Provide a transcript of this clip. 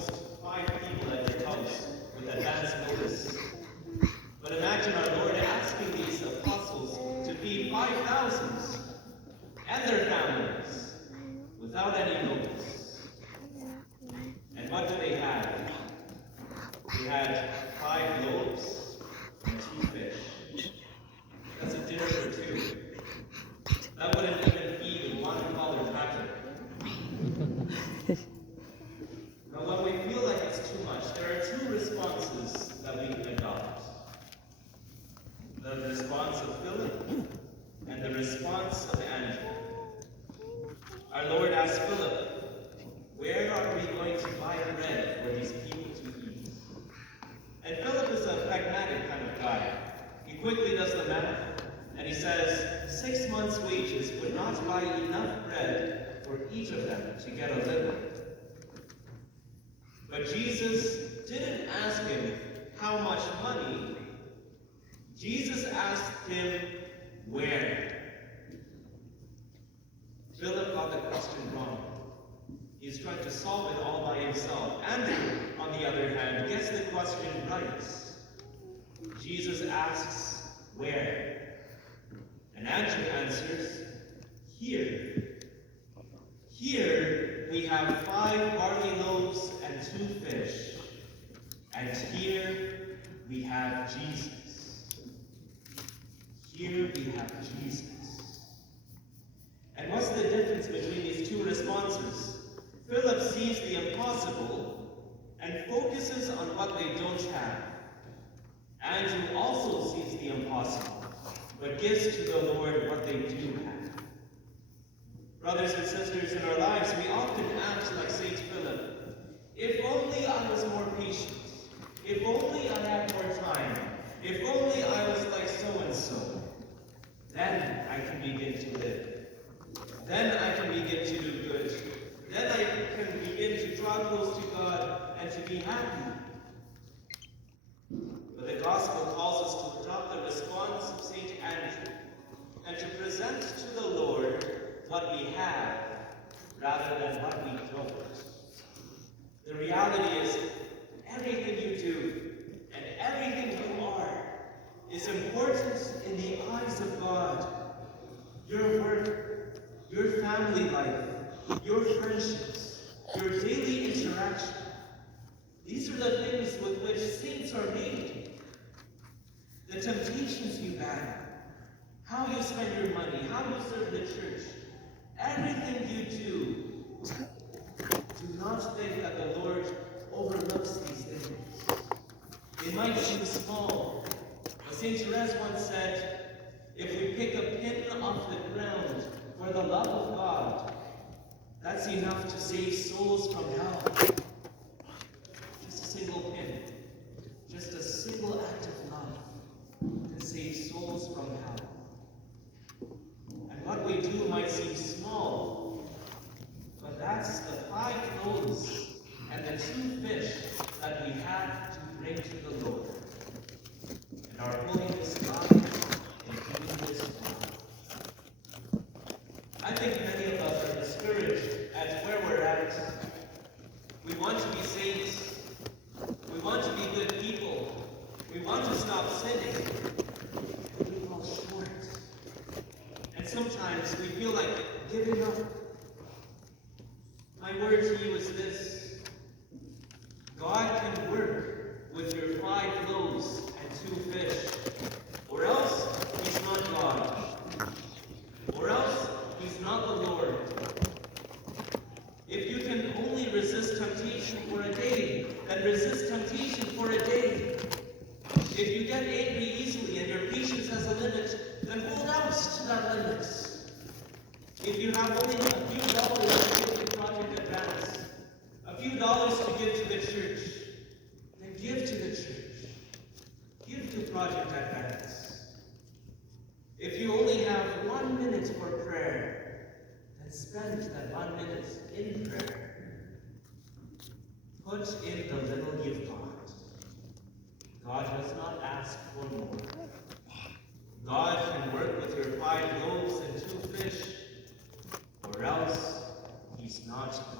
host 5 people at your house with advance notice. But imagine our Lord asking these apostles to feed 5,000 and their families without any notice. And what do they have? They had 5 loaves and 2 fish. That's a dinner for 2. That wouldn't even feed one college graduate. Now, when we feel like it's too much, there are 2 responses that we can adopt. The response of Philip and the response of Andrew. Our Lord asked Philip, "Where are we going to buy bread for these people to eat?" And Philip is a pragmatic kind of guy. He quickly does the math, and he says 6 months' wages would not buy enough bread for each of them to get a living. But Jesus didn't ask him how much money. Jesus asked him where. Philip got the question wrong. He's trying to solve it all by himself. Andrew, on the other hand, gets the question right. Jesus asks, where? And Andrew answers, here. Here we have 5 barley loaves and 2 fish. And here we have Jesus. Here we have Jesus. And what's the difference between these 2 responses? Philip sees the impossible and focuses on what they don't have. Andrew also sees the impossible, but gives to the Lord what they do have. Brothers and sisters, in our lives, we often act like St. Philip. If only I was more patient. If only I had more time. If only I was like so-and-so. Then I can begin to live. Then I can begin to do good. Then I can begin to draw close to God and to be happy. But the gospel calls us to adopt the response of St. Andrew and to present to the Lord what we have rather than what we don't. The reality is, everything you do and everything you are is important in the eyes of God. Your work, your family life, your friendships, your daily interaction. These are the things with which saints are made. The temptations you battle, how you spend your money, how you serve the church, everything you do. Do not think that the Lord overlooks these things. They might seem small, but St. Therese once said, if we pick a pin off the ground for the love of God, that's enough to save souls from hell. Just a single pin, just a single act of love can save souls from hell. And what we do might seem small, but that's the 5 loaves and the 2 fish that we have to bring to the Lord. And our holiness God in doing this work. I think many of us are discouraged at where we're at. We want to be saints. We want to be good people. We want to stop sinning. But we fall short. And sometimes we feel like giving up. My word to you is this. God can work with your 5 loaves and 2 fish. Or else, he's not God. Or else, he's not the Lord. If you can only resist temptation for a day, then resist temptation for a day. If you get angry easily and your patience has a limit, then hold out to that limit. If you have only a few dollars to give to Project Advance, a few dollars to give to the church, then give to the church. Give to Project Advance. If you only have 1 minute for prayer, then spend that 1 minute in prayer. Put in the little you've got. God does not ask for more. God can work with your 5 loaves and 2 fish, or else he's not God.